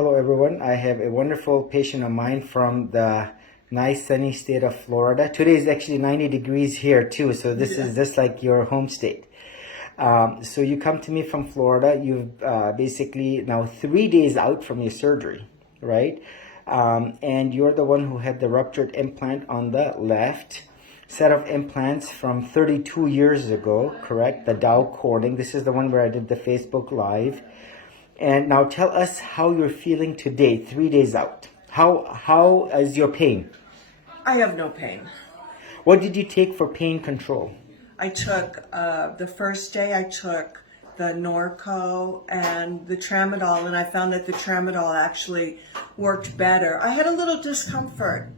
Hello everyone, I have a wonderful patient of mine from the nice sunny state of Florida. Today is actually 90 degrees here too, so this is just like your home state. So you come to me from Florida, you've basically now 3 days out from your surgery, right? And you're the one who had the ruptured implant on the left. Set of implants from 32 years ago, correct? The Dow cording. This is the one where I did the Facebook Live. And now tell us how you're feeling today, 3 days out. How is your pain? I have no pain. What did you take for pain control? I took, the first day I took the Norco and the Tramadol, and I found that the Tramadol actually worked better. I had a little discomfort.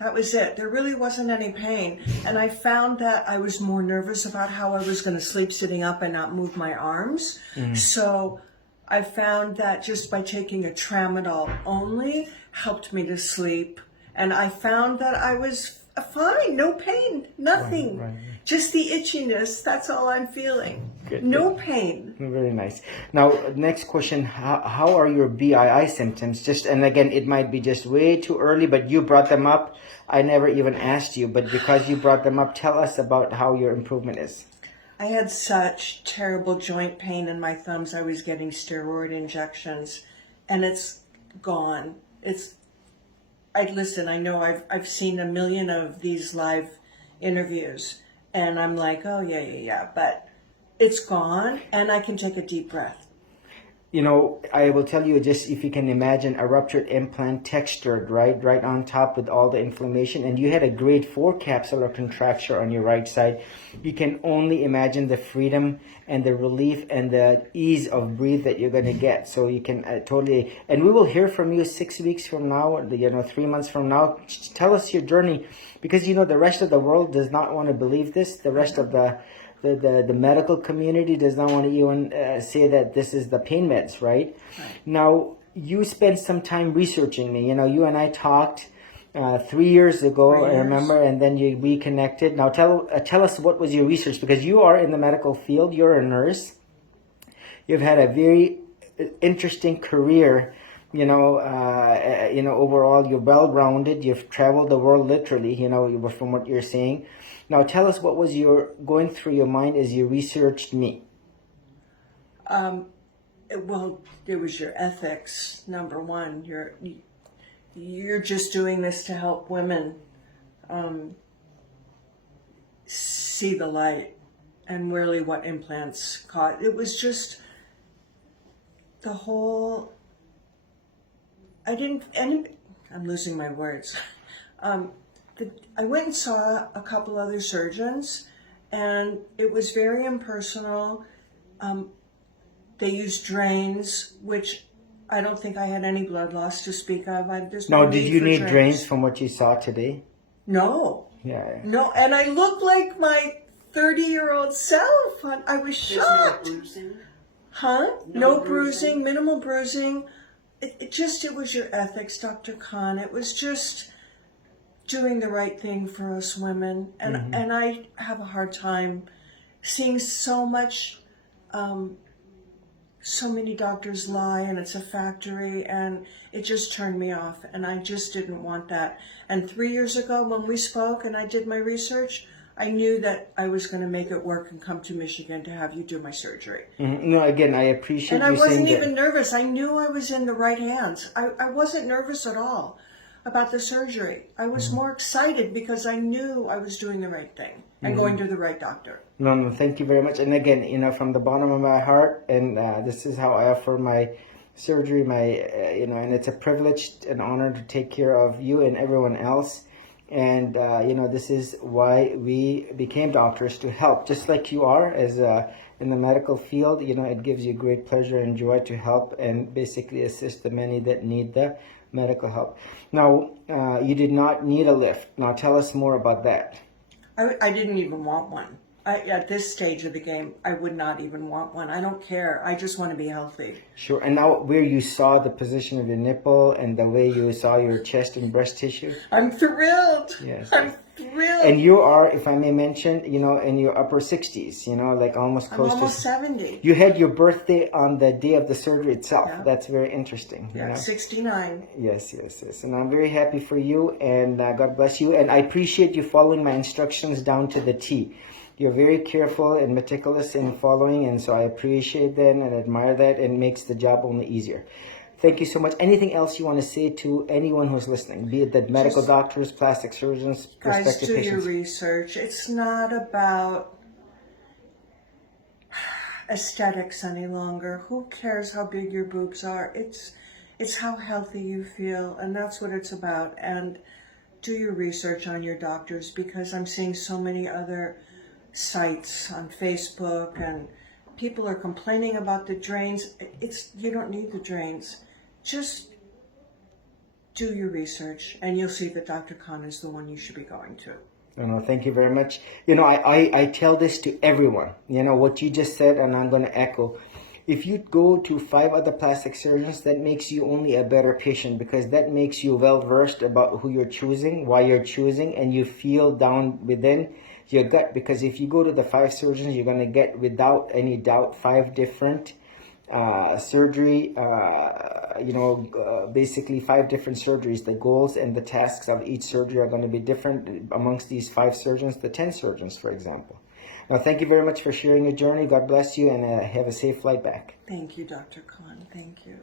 That was it. There really wasn't any pain. And I found that I was more nervous about how I was going to sleep sitting up and not move my arms. So I found that just by taking a Tramadol only helped me to sleep. And I found that I was fine, no pain, nothing. Right. Just the itchiness, that's all I'm feeling. Good, no pain. Very nice. Now, next question, how are your BII symptoms? And again, it might be just way too early, but you brought them up. I never even asked you, but because you brought them up, tell us about how your improvement is. I had such terrible joint pain in my thumbs. I was getting steroid injections, and it's gone. Listen, I know I've seen a million of these live interviews, and I'm like, oh, yeah, but it's gone, and I can take a deep breath. You know, I will tell you, just if you can imagine a ruptured implant textured, right on top with all the inflammation, and you had a grade 4 capsular contracture on your right side. You can only imagine the freedom and the relief and the ease of breathe that you're going to get. So you can totally, and we will hear from you 6 weeks from now, 3 months from now. Tell us your journey, because the rest of the world does not want to believe this. The rest of the medical community does not want to even say that this is the pain meds, right? Now, you spent some time researching me. You and I talked 3 years ago, I remember, and then we connected. Now, tell us what was your research, because you are in the medical field. You're a nurse. You've had a very interesting career. Overall, you're well-rounded. You've traveled the world literally, from what you're saying. Now, tell us what was going through your mind as you researched me. Well, it was your ethics, number one. You're just doing this to help women see the light and really what implants cause. It was just the whole. I'm losing my words. I went and saw a couple other surgeons, and it was very impersonal. They used drains, which I don't think I had any blood loss to speak of. Did you need drains from what you saw today? No. Yeah. No, and I looked like my 30-year-old self. I was shocked. No bruising? Huh? No bruising, minimal bruising. It was your ethics, Dr. Khan. It was just doing the right thing for us women. And I have a hard time seeing so many doctors lie, and it's a factory, and it just turned me off, and I just didn't want that. And 3 years ago when we spoke and I did my research, I knew that I was going to make it work and come to Michigan to have you do my surgery. No, again, I appreciate you saying that. And I wasn't even nervous. I knew I was in the right hands. I wasn't nervous at all about the surgery. I was more excited because I knew I was doing the right thing and going to the right doctor. No, thank you very much. And again, from the bottom of my heart, and this is how I offer my surgery, and it's a privilege and honor to take care of you and everyone else. And, this is why we became doctors, to help, just like you are as in the medical field. It gives you great pleasure and joy to help and basically assist the many that need the medical help. Now, you did not need a lift. Now, tell us more about that. I didn't even want one. At this stage of the game, I would not even want one. I don't care. I just want to be healthy. Sure. And now where you saw the position of your nipple and the way you saw your chest and breast tissue? I'm thrilled. Yes. I'm thrilled. And you are, if I may mention, in your upper 60s, like almost I'm close almost to... 70. You had your birthday on the day of the surgery itself. Yeah. That's very interesting. Yeah, 69. Yes. And I'm very happy for you, and God bless you. And I appreciate you following my instructions down to the T. You're very careful and meticulous in following, and so I appreciate that and admire that, and makes the job only easier. Thank you so much. Anything else you want to say to anyone who's listening, be it the medical doctors, plastic surgeons, Guys, prospective do patients? your research. It's not about aesthetics any longer. Who cares how big your boobs are? It's how healthy you feel, and that's what it's about. And do your research on your doctors, because I'm seeing so many other sites on Facebook, and people are complaining about the drains. You don't need the drains. Just do your research, and you'll see that Dr. Khan is the one you should be going to. No, thank you very much. I tell this to everyone. What you just said, and I'm going to echo. If you go to 5 other plastic surgeons, that makes you only a better patient, because that makes you well versed about who you're choosing, why you're choosing, and you feel down within your gut. Because if you go to the 5 surgeons, you're going to get, without any doubt, 5 different surgery, basically 5 different surgeries. The goals and the tasks of each surgery are going to be different amongst these 5 surgeons, the 10 surgeons, for example. Well, thank you very much for sharing your journey. God bless you, and have a safe flight back. Thank you, Dr. Khan. Thank you.